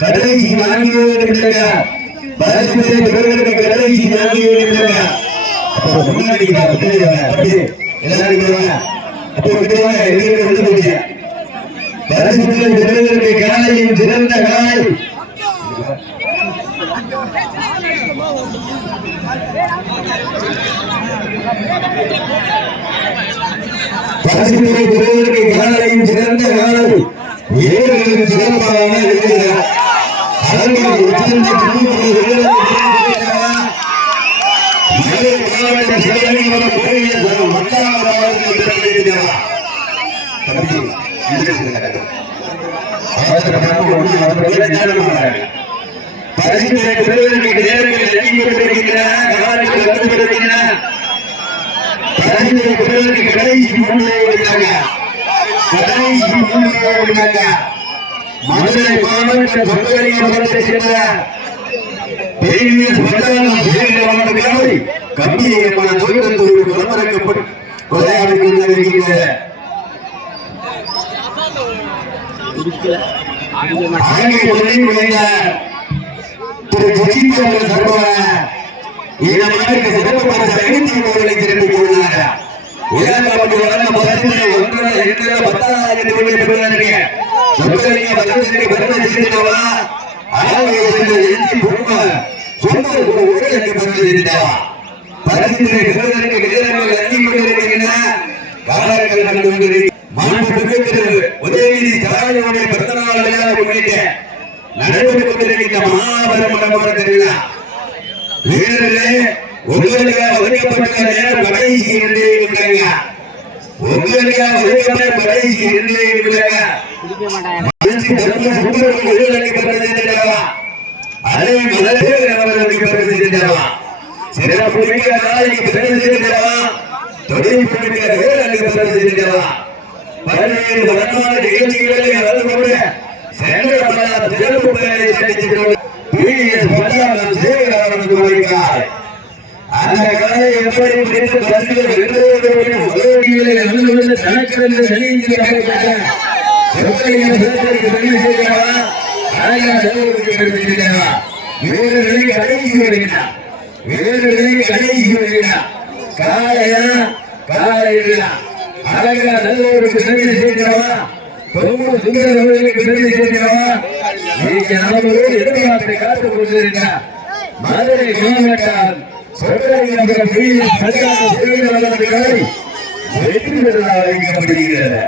கடைசி 4 நிமிடங்கள் கடைசி 4 நிமிடங்கள் முன்னாடி காலையும் சிறந்த காலை காலையும் சிறந்த காலை வீரர்களுக்கு சிறப்பான மதுரை மாவட்ட சொற்கலிங்கத்தை சேர்ந்த கம்பியமான தொழில்நுட்ப வளர்க்கப்பட்டு கொலையாடி கொண்டிருக்கின்ற திரு ஜெயித்தவர்கள் சர்வ ஈழமாருக்கு சிறப்பு பரிசு 5 கோடிகளை திரட்டிக் கொண்டார். இளங்காவட்டி வழங்க 10,000 பெறுவதற்கு சொற்கலிங்க பரிசு பெறுவதா உதயநிதி ஸ்டாலினுடைய பிறந்தநாள் விழாவை முன்னிட்டு நடைபெற்றுக் கொண்டிருக்கின்ற மாபெரும் திருவிழா வீரர்களே உங்களுக்காக ஒதுக்கப்பட்ட நேரம் கடைசி 2 நிமிடங்கள் உங்களுக்காக ஒதுக்கப்பட்ட கடைசி 2 நிமிடங்கள் அதே முதலே சிறப்பு மிக்க நாளைக்கு பிறந்திருக்கிறவா தொழில் மிக்க வேலைக்கு பிறந்திருக்கிறவா பல்வேறு வளமான நிகழ்ச்சிகளை கலந்து கொண்டு சென்ற சிறப்பு பெயரை செலுத்திக்கிறோம். அந்த கலை எப்படி பிடித்து பரிசுகள் தனக்கிழந்த வீரர்களை கடைசி வருகிறார். வீரர்களை கடைசி வருகிறார். காலையா காலையா அழகா நல்லவருக்கு பெருமை சேர்க்கிறவா தொண்ணூறு சுந்தரவர்களுக்கு பெருமை சேர்க்கிறவா நீங்க நாமளோடு எதிர்பார்ப்பை காத்துக் கொண்டிருக்கிறார். மதுரை மாவட்டம் சொற்கலிங்க வெற்றி பெறுவதாக அறிவிக்கப்படுகிறது.